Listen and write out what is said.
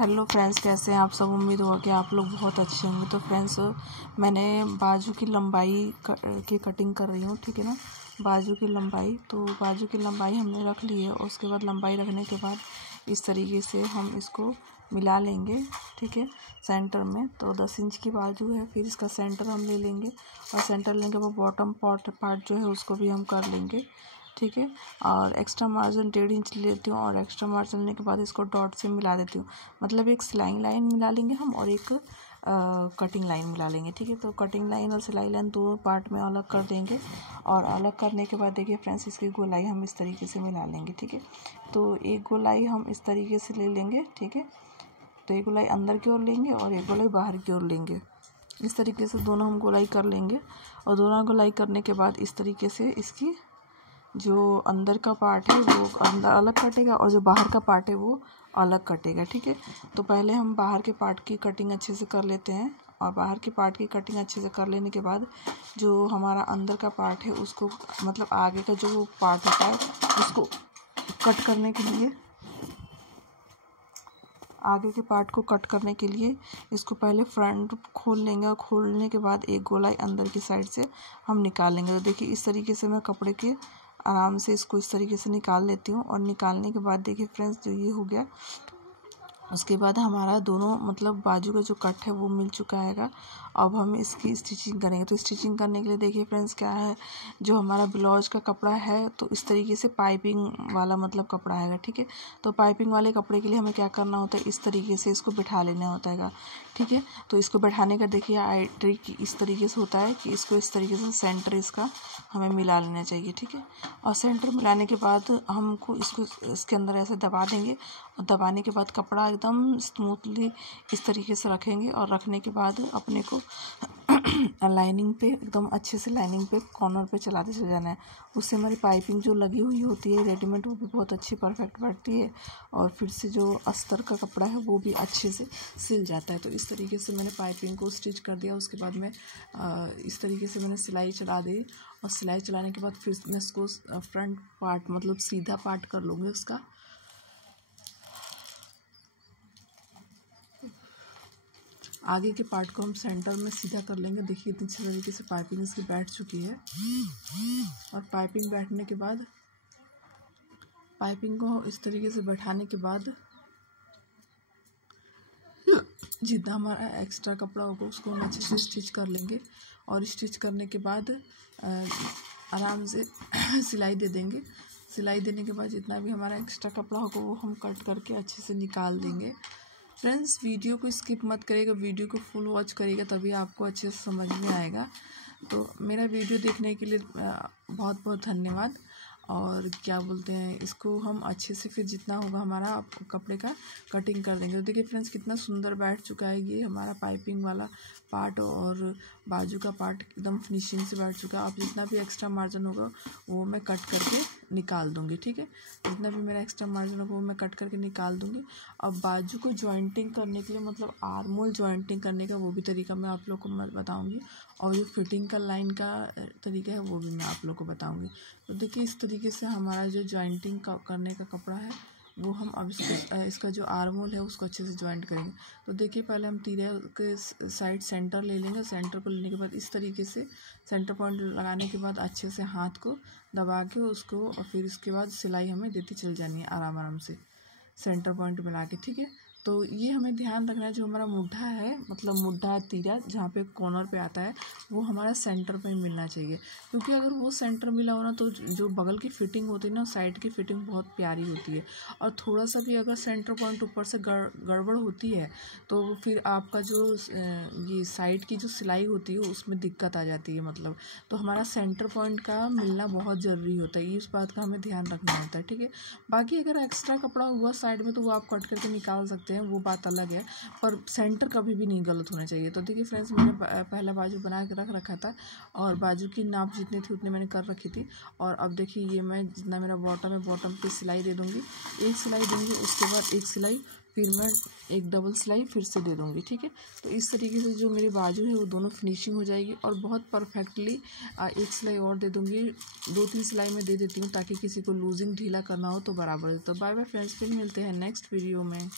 Hello friends, कैसे हैं आप सब। उम्मीद होगा कि आप लोग बहुत अच्छे होंगे। तो फ्रेंड्स, मैंने बाजू की लंबाई की कटिंग कर रही हूँ, ठीक है ना। बाजू की लंबाई हमने रख ली है। उसके बाद लंबाई रखने के बाद इस तरीके से हम इसको मिला लेंगे, ठीक है, सेंटर में। तो 10 इंच की बाजू है, फिर इसका सेंटर हम ले लेंगे और सेंटर लेने के बाद बॉटम पार्ट जो है उसको भी हम कर लेंगे, ठीक है। और एक्स्ट्रा मार्जिन 1.5 इंच लेती हूँ और एक्स्ट्रा मार्जिन लेने के बाद इसको डॉट से मिला देती हूँ। मतलब एक सिलाई लाइन मिला लेंगे हम और एक कटिंग लाइन मिला लेंगे, ठीक है। तो कटिंग लाइन और सिलाई लाइन दो पार्ट में अलग कर देंगे और अलग करने के बाद देखिए फ्रेंड्स, इसकी गोलाई हम इस तरीके से मिला लेंगे, ठीक है। तो एक गोलाई हम इस तरीके से ले लेंगे, ठीक है। तो एक गोलाई अंदर की ओर लेंगे और एक गोलाई बाहर की ओर लेंगे। इस तरीके से दोनों हम गोलाई कर लेंगे और दोनों गोलाई करने के बाद इस तरीके से इसकी जो अंदर का पार्ट है वो अंदर अलग कटेगा और जो बाहर का पार्ट है वो अलग कटेगा, ठीक है। तो पहले हम बाहर के पार्ट की कटिंग अच्छे से कर लेते हैं और बाहर के पार्ट की कटिंग अच्छे से कर लेने के बाद जो हमारा अंदर का पार्ट है उसको, मतलब आगे का जो पार्ट होता है उसको कट करने के लिए, आगे के पार्ट को कट करने के लिए इसको पहले फ्रंट खोल लेंगे और खोलने के बाद एक गोलाई अंदर की साइड से हम निकाल लेंगे। तो देखिए इस तरीके से मैं कपड़े के आराम से इसको इस तरीके से निकाल लेती हूँ और निकालने के बाद देखिए फ्रेंड्स, जो ये हो गया, उसके बाद हमारा दोनों मतलब बाजू का जो कट है वो मिल चुका है। अब हम इसकी स्टिचिंग करेंगे। तो स्टिचिंग करने के लिए देखिए फ्रेंड्स क्या है, जो हमारा ब्लाउज का कपड़ा है तो इस तरीके से पाइपिंग वाला मतलब कपड़ा है, ठीक है। तो पाइपिंग वाले कपड़े के लिए हमें क्या करना होता है, इस तरीके से इसको बिठा लेना होता है, ठीक है। तो इसको बैठाने का देखिए ट्रिक इस तरीके से होता है कि इसको इस तरीके से सेंटर इसका हमें मिला लेना चाहिए, ठीक है। और सेंटर मिलाने के बाद हमको इसको इसके अंदर ऐसे दबा देंगे और दबाने के बाद कपड़ा एकदम स्मूथली इस तरीके से रखेंगे और रखने के बाद अपने को लाइनिंग पे एकदम अच्छे से लाइनिंग पे कॉर्नर पे चलाते चले जाना है। उससे हमारी पाइपिंग जो लगी हुई होती है रेडीमेड, वो भी बहुत अच्छी परफेक्ट बैठती है और फिर से जो अस्तर का कपड़ा है वो भी अच्छे से सिल जाता है। तो इस तरीके से मैंने पाइपिंग को स्टिच कर दिया। उसके बाद मैं इस तरीके से मैंने सिलाई चला दी और सिलाई चलाने के बाद फिर मैं इसको फ्रंट पार्ट मतलब सीधा पार्ट कर लूँगी उसका। आगे के पार्ट को हम सेंटर में सीधा कर लेंगे। देखिए इतनी अच्छी तरीके से पाइपिंग इसकी बैठ चुकी है और पाइपिंग बैठने के बाद पाइपिंग को इस तरीके से बैठाने के बाद जितना हमारा एक्स्ट्रा कपड़ा होगा उसको हम अच्छे से स्टिच कर लेंगे और स्टिच करने के बाद आराम से सिलाई दे देंगे। सिलाई देने के बाद जितना भी हमारा एक्स्ट्रा कपड़ा होगा वो हम कट करके अच्छे से निकाल देंगे। फ्रेंड्स, वीडियो को स्किप मत करिएगा, वीडियो को फुल वॉच करिएगा, तभी आपको अच्छे से समझ में आएगा। तो मेरा वीडियो देखने के लिए बहुत बहुत धन्यवाद। और क्या बोलते हैं, इसको हम अच्छे से फिर जितना होगा हमारा कपड़े का कटिंग कर देंगे। तो देखिए फ्रेंड्स, कितना सुंदर बैठ चुका है ये हमारा पाइपिंग वाला पार्ट और बाजू का पार्ट एकदम फिनिशिंग से बैठ चुका है। अब जितना भी एक्स्ट्रा मार्जिन होगा वो मैं कट करके निकाल दूँगी, ठीक है। जितना भी मेरा एक्स्ट्रा मार्जिन होगा वो मैं कट करके निकाल दूँगी। अब बाजू को जॉइंटिंग करने के लिए मतलब आर्म होल जॉइंटिंग करने का वो भी तरीका मैं आप लोग को बताऊँगी और जो फिटिंग का लाइन का तरीका है वो भी मैं आप लोग को बताऊँगी। तो देखिए इस तरीके से हमारा जो जॉइंटिंग करने का कपड़ा है वो हम अब इसका जो आर्म होल है उसको अच्छे से जॉइंट करेंगे। तो देखिए पहले हम तीरे के साइड सेंटर ले लेंगे। सेंटर को लेने के बाद इस तरीके से सेंटर पॉइंट लगाने के बाद अच्छे से हाथ को दबा के उसको और फिर उसके बाद सिलाई हमें देती चल जानी है आराम आराम से सेंटर पॉइंट मिला के, ठीक है। तो ये हमें ध्यान रखना है, जो हमारा मुड्ढा है मतलब मुड्ढा तीरा जहाँ पे कॉर्नर पे आता है वो हमारा सेंटर पे मिलना चाहिए, क्योंकि अगर वो सेंटर मिला हो ना तो जो बगल की फिटिंग होती है ना, साइड की फिटिंग बहुत प्यारी होती है। और थोड़ा सा भी अगर सेंटर पॉइंट ऊपर से गड़बड़ होती है तो फिर आपका जो ये साइड की जो सिलाई होती है उसमें दिक्कत आ जाती है मतलब। तो हमारा सेंटर पॉइंट का मिलना बहुत ज़रूरी होता है, इस बात का हमें ध्यान रखना होता है, ठीक है। बाकी अगर एक्स्ट्रा कपड़ा हुआ साइड में तो वो आप कट करके निकाल सकते हैं, वो बात अलग है, पर सेंटर कभी भी नहीं गलत होना चाहिए। तो देखिए फ्रेंड्स, मैंने पहला बाजू बना के रख रखा था और बाजू की नाप जितनी थी उतनी मैंने कर रखी थी। और अब देखिए ये मैं जितना मेरा बॉटम है बॉटम पे सिलाई दे दूँगी, एक सिलाई दूँगी, उसके बाद एक सिलाई, फिर मैं एक डबल सिलाई फिर से दे दूँगी, ठीक है। तो इस तरीके से जो मेरी बाजू है वो दोनों फिनिशिंग हो जाएगी और बहुत परफेक्टली एक सिलाई और दे दूँगी, 2-3 सिलाई में दे देती हूँ ताकि किसी को लूजिंग ढीला करना हो तो बराबर। तो बाय बाय फ्रेंड्स, फिर मिलते हैं नेक्स्ट वीडियो में।